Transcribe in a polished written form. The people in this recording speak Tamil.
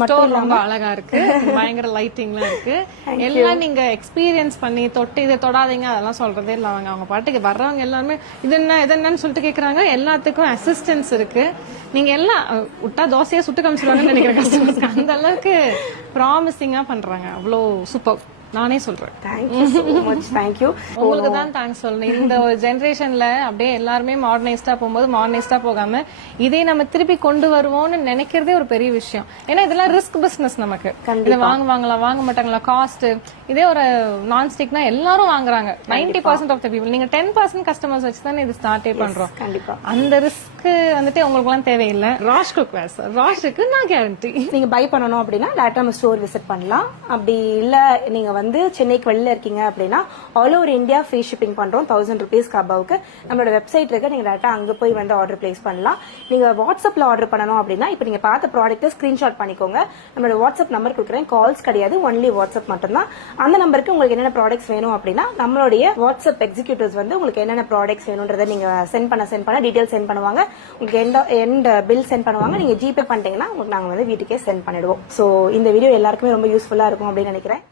ஸ்டோர் ரொம்ப அழகா இருக்கு, பயங்கர லைட்டிங்லாம் இருக்கு. எல்லாம் நீங்க எக்ஸ்பீரியன்ஸ் பண்ணி தொட்டு இதை தொடாதீங்க அதெல்லாம் சொல்றதே இல்ல. அவங்க பாட்டுக்கு வர்றவங்க எல்லாருமே இது என்னன்னு சொல்லிட்டு கேக்குறாங்க. எல்லாத்துக்கும் அசிஸ்டன்ஸ் இருக்கு. நீங்க எல்லாம் விட்டா தோசையா சுட்டு காமிச்சிருவாங்கன்னு நினைக்கிறேன் கஸ்டமர்ஸ்க்கு. அந்த அளவுக்கு ப்ராமிசிங்கா பண்றாங்க. அவ்வளோ சூப்பர், நானே சொல்றேன். Thank you so much. தேங்க்யூ. உங்களுக்கு தான் தேங்க்ஸ் சொல்லணும். இந்த ஒரு ஜெனரேஷன்ல அப்படியே எல்லாருமே மாடர்னைஸ்டா போகும்போது மாடர்னைஸ்டா போகாம இதே நம்ம திருப்பி கொண்டு வருவோம்னு நினைக்கிறதே ஒரு பெரிய விஷயம். ஏன்னா இதெல்லாம் ரிஸ்க் பிசினஸ். நமக்கு இதை வாங்குவாங்களா வாங்க மாட்டாங்களா, காஸ்ட். இதே ஒரு நான் ஸ்டிக்னா எல்லாரும் வாங்குறாங்க. 90% ஆஃப் த பீப்புள். நீங்க 10% கஸ்டமர்ஸ் வச்சு தானே இது ஸ்டார்டே பண்றோம். கண்டிப்பா அந்த ரிஸ்க் வந்துட்டு உங்களுக்கு எல்லாம் தேவையில்லை. ராஷ் குக்வேர் சார், ராஷுக்கு நான் கேரண்டி. நீங்க பை பண்ணணும் அப்படின்னா டேரக்டா நம்ம ஸ்டோர் விசிட் பண்ணலாம். அப்படி இல்ல நீங்க வந்து சென்னைக்கு வெளியில இருக்கீங்க அப்படின்னா all over India free shipping பண்றோம். 1000 rupeesக்கு அபவுக்கு நம்மளோட வெப்சைட் இருக்கு. நீங்க டேரக்டா அங்க போய் வந்து ஆர்டர் பிளேஸ் பண்ணலாம். நீங்க வாட்ஸ்அப்ல ஆர்டர் பண்ணணும் அப்படின்னா இப்ப நீங்க பார்த்த ப்ராடக்ட் ஸ்கிரீன்ஷாட் பண்ணிக்கோங்க. நம்மளோட வாட்ஸ்அப் நம்பர் கொடுக்குறேன். கால்ஸ் கிடையாது, ஒன்லி வாட்ஸ்அப் மட்டும் தான். அந்த நம்பருக்கு உங்களுக்கு என்னென்ன ப்ராடக்ட்ஸ் வேணும் அப்படின்னா நம்மளுடைய வாட்ஸ்அப் எக்ஸிக்யூட்டிவ்ஸ் வந்து உங்களுக்கு என்னென்ன ப்ராடக்ட்ஸ் வேணும்ன்றதை நீங்க சென்ட் பண்ண டீடைல் சென்ட் பண்ணுவாங்க. உங்களுக்கு எண்ட் பில் சென்ட் பண்ணுவாங்க. நீங்க ஜிபே பண்ணிட்டீங்கன்னா உங்களுக்கு நாங்க வந்து வீட்டுக்கே சென்ட் பண்ணிடுவோம். சோ இந்த வீடியோ எல்லாருக்குமே ரொம்ப யூஸ்ஃபுல்லா இருக்கும் அப்படின்னு நினைக்கிறேன்.